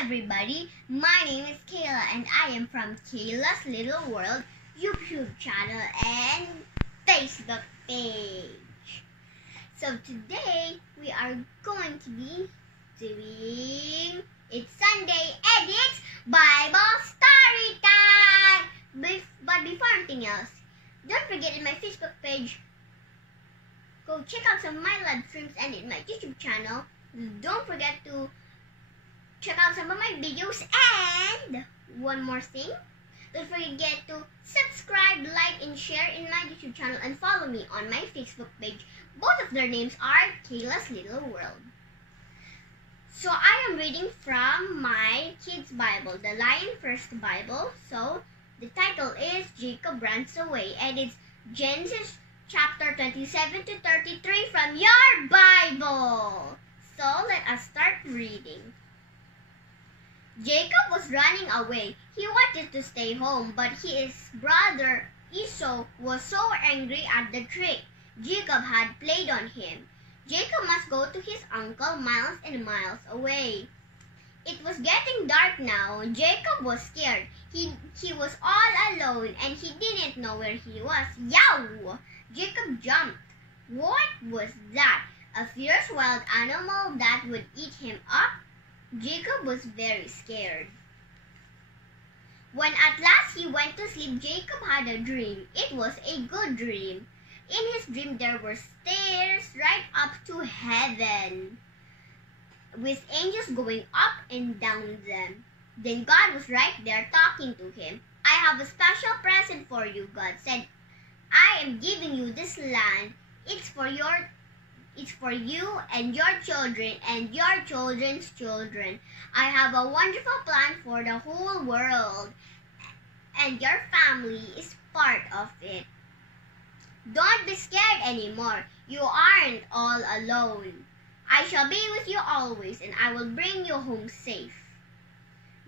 everybody, my name is Kayla and I am from Kayla's Little World YouTube channel and Facebook page. So today we are going to be doing It's Sunday and it's Bible Story Time! But before anything else, don't forget in my Facebook page, go check out some of my live streams and in my YouTube channel. Don't forget to check out some of my videos, and one more thing, don't forget to subscribe, like, and share in my YouTube channel and follow me on my Facebook page. Both of their names are Kayla's Little World. So I am reading from my kids' Bible, the Lion First Bible. So the title is Jacob Runs Away, and it's Genesis chapter 27 to 33 from your Bible. So let us start reading. Jacob was running away. He wanted to stay home, but his brother Esau was so angry at the trick Jacob had played on him. Jacob must go to his uncle miles and miles away. It was getting dark now. Jacob was scared. He was all alone and he didn't know where he was. Yow! Jacob jumped. What was that? A fierce wild animal that would eat him up? Jacob was very scared. When at last he went to sleep, Jacob had a dream. It was a good dream. In his dream, there were stairs right up to heaven, with angels going up and down them. Then God was right there talking to him. I have a special present for you, God said. I am giving you this land. It's for you and your children and your children's children. I have a wonderful plan for the whole world, and your family is part of it. Don't be scared anymore. You aren't all alone. I shall be with you always, and I will bring you home safe.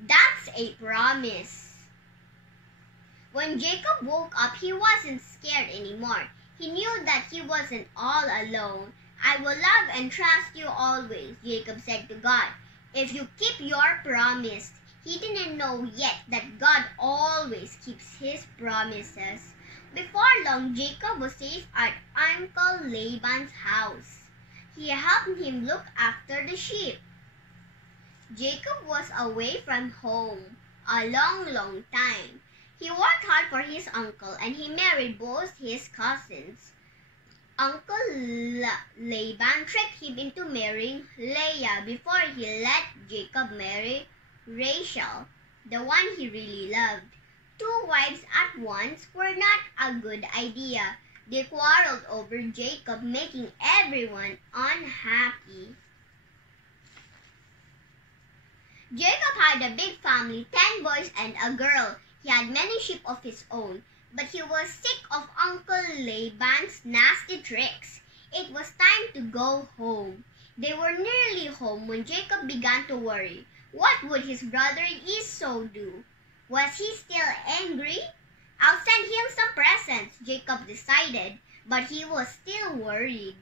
That's a promise. When Jacob woke up, he wasn't scared anymore. He knew that he wasn't all alone. I will love and trust you always, Jacob said to God. If you keep your promise. He didn't know yet that God always keeps his promises. Before long, Jacob was safe at Uncle Laban's house. He helped him look after the sheep. Jacob was away from home a long time. He worked hard for his uncle and he married both his cousins. Uncle Laban tricked him into marrying Leah before he let Jacob marry Rachel, the one he really loved. Two wives at once were not a good idea. They quarreled over Jacob, making everyone unhappy. Jacob had a big family, 10 boys and a girl. He had many sheep of his own, but he was sick of Uncle Laban's nasty tricks. It was time to go home. They were nearly home when Jacob began to worry. What would his brother Esau do? Was he still angry? I'll send him some presents, Jacob decided, but he was still worried.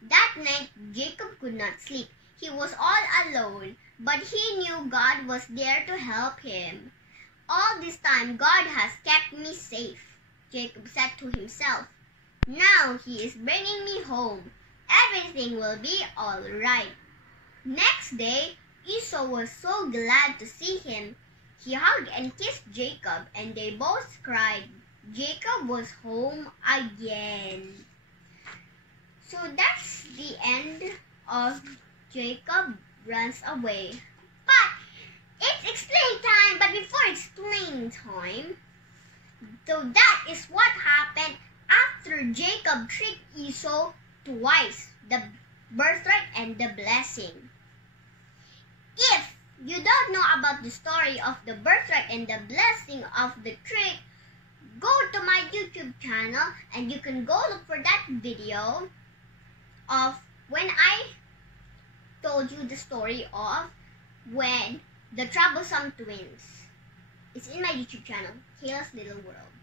That night, Jacob could not sleep. He was all alone, but he knew God was there to help him. All this time, God has kept me safe, Jacob said to himself. Now he is bringing me home. Everything will be all right. Next day, Esau was so glad to see him. He hugged and kissed Jacob, and they both cried. Jacob was home again. So that's the end of Jacob Runs Away. But it's explain time. But before explaining time, so that is what happened after Jacob tricked Esau twice, the birthright and the blessing. If you don't know about the story of the birthright and the blessing of the trick, go to my YouTube channel and you can go look for that video of when I told you the story of when the troublesome twins. It's in my YouTube channel, Kayla's Little World.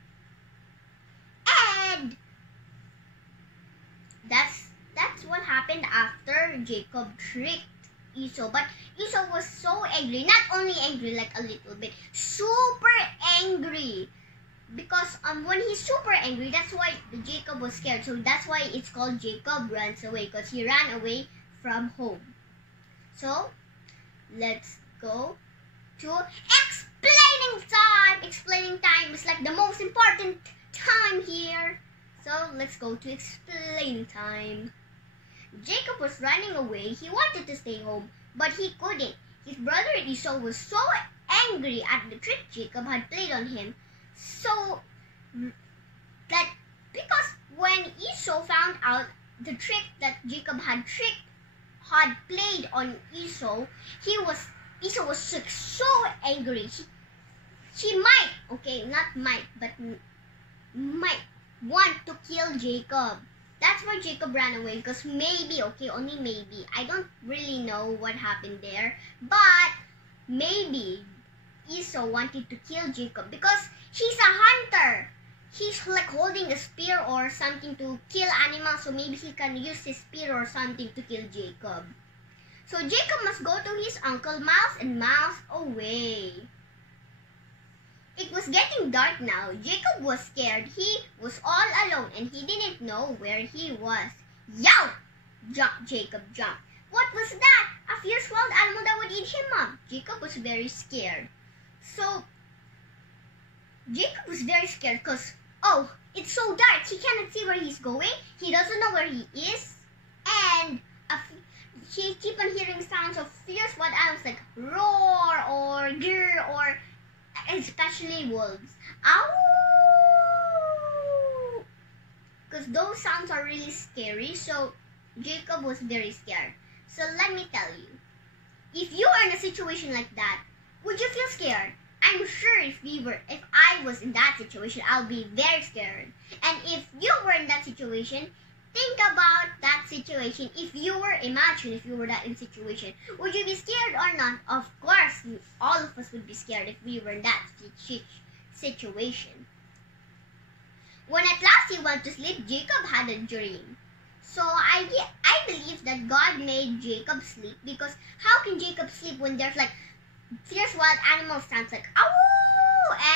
And that's what happened after Jacob tricked Esau, but Esau was so angry, not only angry, like a little bit, super angry. Because when he's super angry, that's why Jacob was scared. So that's why it's called Jacob runs away, because he ran away from home. So let's go to explaining time. Explaining time is like the most important time here. So let's go to explaining time. Jacob was running away. He wanted to stay home, but he couldn't. His brother Esau was so angry at the trick Jacob had played on him. So that because when Esau found out the trick that Jacob had played on Esau, Esau was like so angry. He might, okay, not might, but might want to kill Jacob. That's why Jacob ran away, because maybe, okay, only maybe, I don't really know what happened there, but maybe Esau wanted to kill Jacob because he's a hunter. He's like holding a spear or something to kill animals, so maybe he can use his spear or something to kill Jacob. So Jacob must go to his uncle miles and miles away. It was getting dark now. Jacob was scared. He was all alone and he didn't know where he was. Yow! Jacob jumped. What was that? A fierce wild animal that would eat him up. Jacob was very scared. So Jacob was very scared because, oh, it's so dark. He cannot see where he's going. He doesn't know where he is. And he keep on hearing sounds of fierce wild animals like roar or grr or especially wolves. Ow! Because those sounds are really scary. So Jacob was very scared. So let me tell you, if you are in a situation like that, would you feel scared? I'm sure if I was in that situation, I'll be very scared. And if you were in that situation, think about that situation. If you were in that situation, would you be scared or not? Of course, all of us would be scared if we were in that situation. When at last he went to sleep, Jacob had a dream. So I believe that God made Jacob sleep, because how can Jacob sleep when there's like fierce wild animal sounds like ow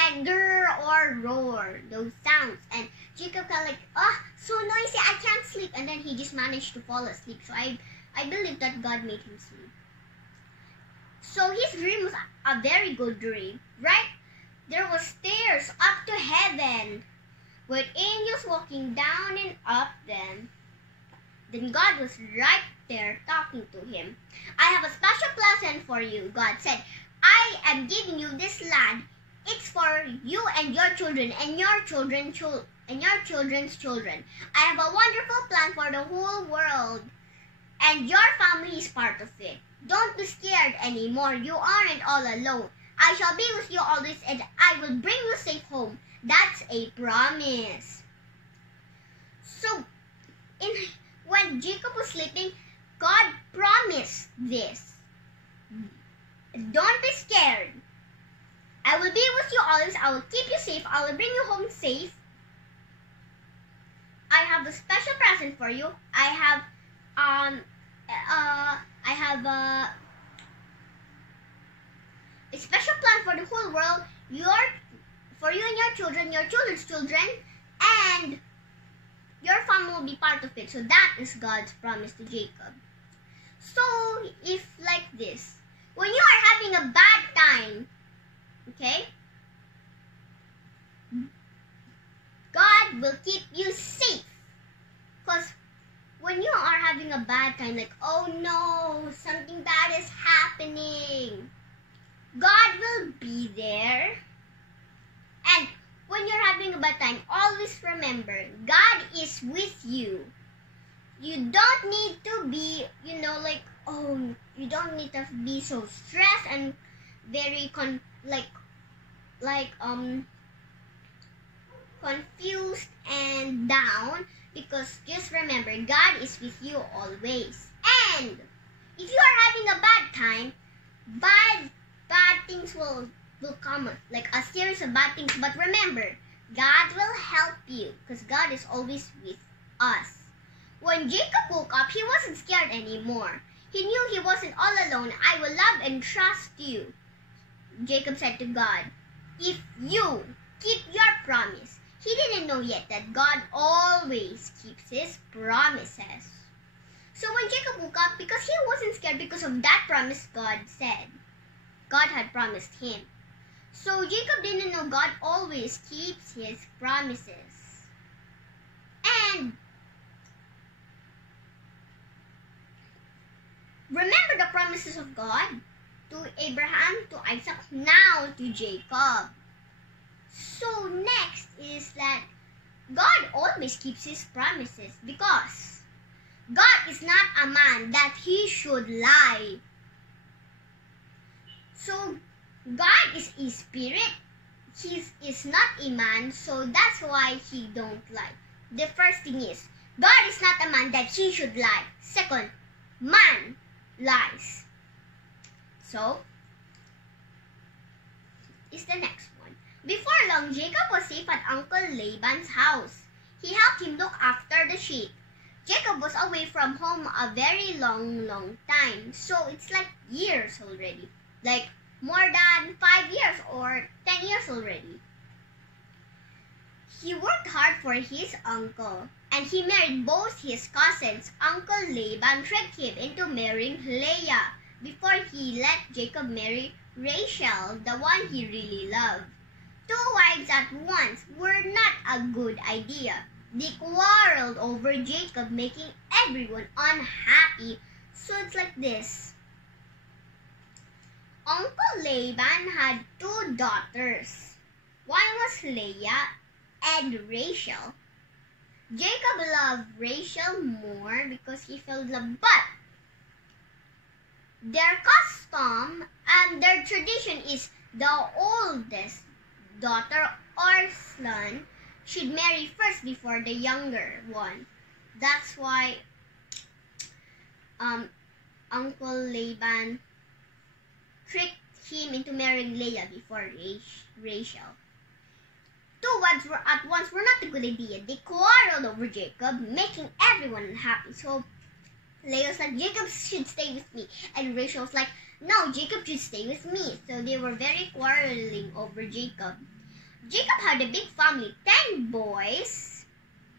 and grr or roar, those sounds, and Jacob got like, oh, so noisy, I can't sleep, and then he just managed to fall asleep. So I believe that God made him sleep. So his dream was a very good dream, right? There were stairs up to heaven with angels walking down and up them. Then God was right there talking to him. I have a special present for you, God said. I am giving you this land. It's for you and your children and your children's children. I have a wonderful plan for the whole world, and your family is part of it. Don't be scared anymore. You aren't all alone. I shall be with you always, and I will bring you safe home. That's a promise. So, when Jacob was sleeping, God promised this. Don't be scared. I will be with you always. I will keep you safe. I will bring you home safe. I have a special present for you. I have a special plan for the whole world. For you and your children, your children's children, and your family will be part of it. So that is God's promise to Jacob. So if like this, when you are having a bad time, okay, God will keep you safe. Because when you are having a bad time, like, oh no, something bad is happening, God will be there. And when you're having a bad time, always remember, God is with you. You don't need to be, you don't need to be so stressed and very confused and down, because just remember, God is with you always. And if you are having a bad time, bad things will come, like a series of bad things. But remember, God will help you, because God is always with us. When Jacob woke up, he wasn't scared anymore. He knew he wasn't all alone. I will love and trust you, Jacob said to God, if you keep your promise. He didn't know yet that God always keeps his promises. So when Jacob woke up, because he wasn't scared because of that promise God said, God had promised him. So Jacob didn't know God always keeps his promises. And remember the promises of God to Abraham, to Isaac, now to Jacob. So next is that God always keeps his promises because God is not a man that he should lie. So God is a spirit. He is not a man, so that's why he don't lie. The first thing is, God is not a man that he should lie. Second, man lies. So, is the next one. Before long, Jacob was safe at Uncle Laban's house. He helped him look after the sheep. Jacob was away from home a very long time. So, it's like years already. Like, more than 5 years or 10 years already. He worked hard for his uncle, and he married both his cousins. Uncle Laban tricked him into marrying Leah before he let Jacob marry Rachel, the one he really loved. 2 wives at once were not a good idea. They quarreled over Jacob, making everyone unhappy. So it's like this. Uncle Laban had 2 daughters. One was Leah and Rachel. Jacob loved Rachel more because he felt loved, but their custom and their tradition is the oldest daughter or son should marry first before the younger one. That's why Uncle Laban tricked him into marrying Leah before Rachel. 2 wives were at once were not a good idea. They quarreled over Jacob, making everyone unhappy. So Leah was like, Jacob should stay with me. And Rachel was like, no, Jacob should stay with me. So they were very quarreling over Jacob. Jacob had a big family, 10 boys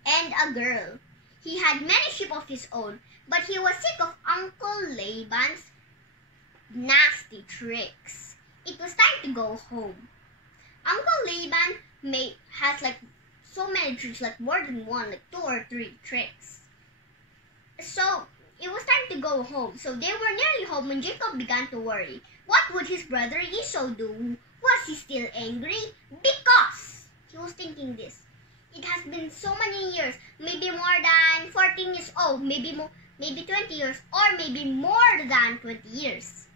and a girl. He had many sheep of his own, but he was sick of Uncle Laban's nasty tricks. It was time to go home. Uncle Laban has like so many tricks, like more than one, like 2 or 3 tricks. So it was time to go home. So they were nearly home when Jacob began to worry. What would his brother Esau do? Was he still angry? Because he was thinking this. It has been so many years, maybe more than 14 years old, maybe 20 years, or maybe more than 20 years.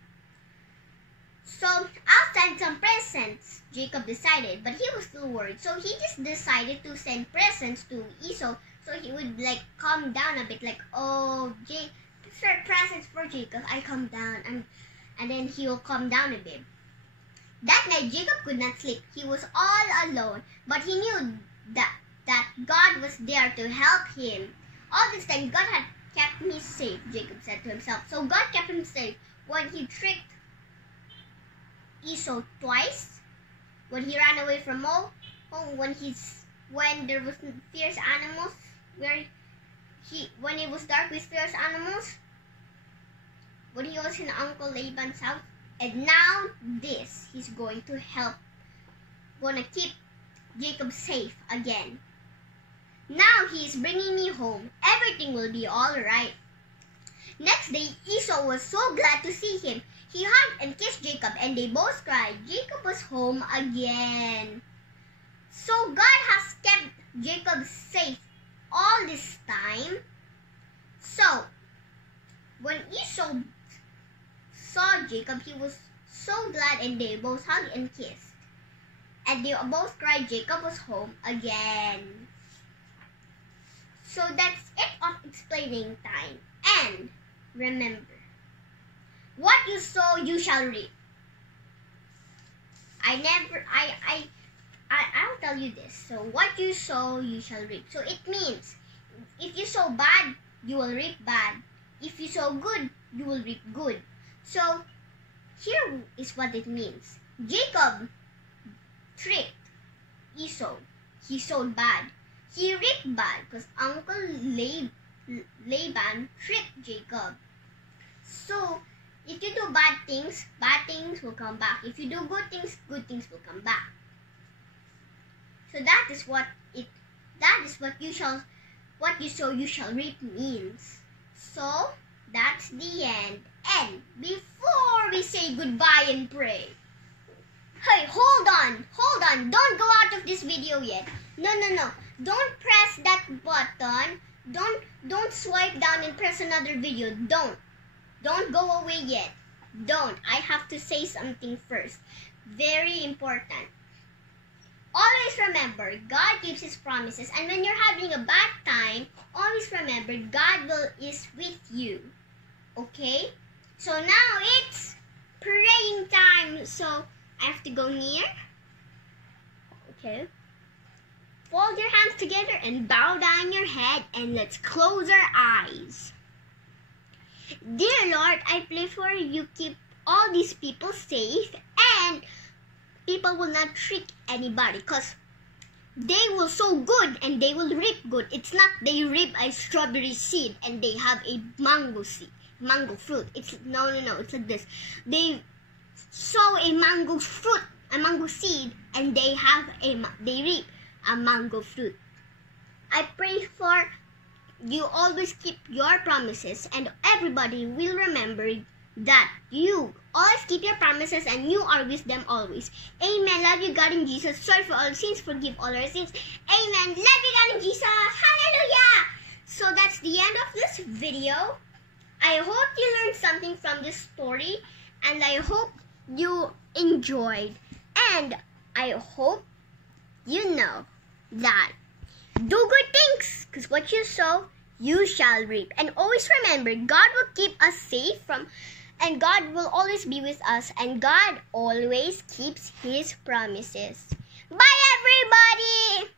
So I'll send some presents, Jacob decided, but he was still worried. So he just decided to send presents to Esau so he would like calm down a bit, like, oh, presents for Jacob, I calm down, and then he will calm down a bit. That night Jacob could not sleep. He was all alone, but he knew that God was there to help him. All this time God had kept me safe, Jacob said to himself. So God kept him safe when he tricked Esau twice, when he ran away from home, when there was fierce animals, when it was dark with fierce animals, when he was in Uncle Laban's house, and now this, he's going to keep Jacob safe again. Now he is bringing me home. Everything will be all right. Next day, Esau was so glad to see him. He hugged and kissed Jacob, and they both cried. Jacob was home again. So God has kept Jacob safe all this time. So when Esau saw Jacob, he was so glad, and they both hugged and kissed. And they both cried. Jacob was home again. So that's it of explaining time. And remember, what you sow, you shall reap. I'll tell you this. So what you sow, you shall reap. So it means, if you sow bad, you will reap bad. If you sow good, you will reap good. So here is what it means. Jacob tricked Esau. He sowed bad. He reaped bad because Uncle Laban tricked Jacob. So if you do bad things will come back. If you do good things will come back. So that is what you sow you shall reap means. So that's the end. And before we say goodbye and pray, hey, hold on, don't go out of this video yet. No, don't press that button. Don't swipe down and press another video. Don't go away yet. I have to say something first. Very important. Always remember, God keeps His promises, and when you're having a bad time, always remember God is with you. Okay? So now it's praying time. So I have to go near. Okay. Fold your hands together and bow down your head, and let's close our eyes. Dear Lord, I pray for you keep all these people safe, and people will not trick anybody, because they will sow good and they will reap good. It's not they reap a strawberry seed and they have a mango fruit. It's no, it's like this. They sow a mango fruit, a mango seed, and they reap a mango fruit. I pray for you always keep your promises, and everybody will remember that you always keep your promises and you are with them always. Amen. Love you, God, in Jesus. Sorry for all sins. Forgive all our sins. Amen. Love you, God, in Jesus. Hallelujah. So that's the end of this video. I hope you learned something from this story, and I hope you enjoyed, and I hope you know that do good things, because what you sow you shall reap. And always remember, God will keep us safe and God will always be with us, and God always keeps His promises. Bye, everybody!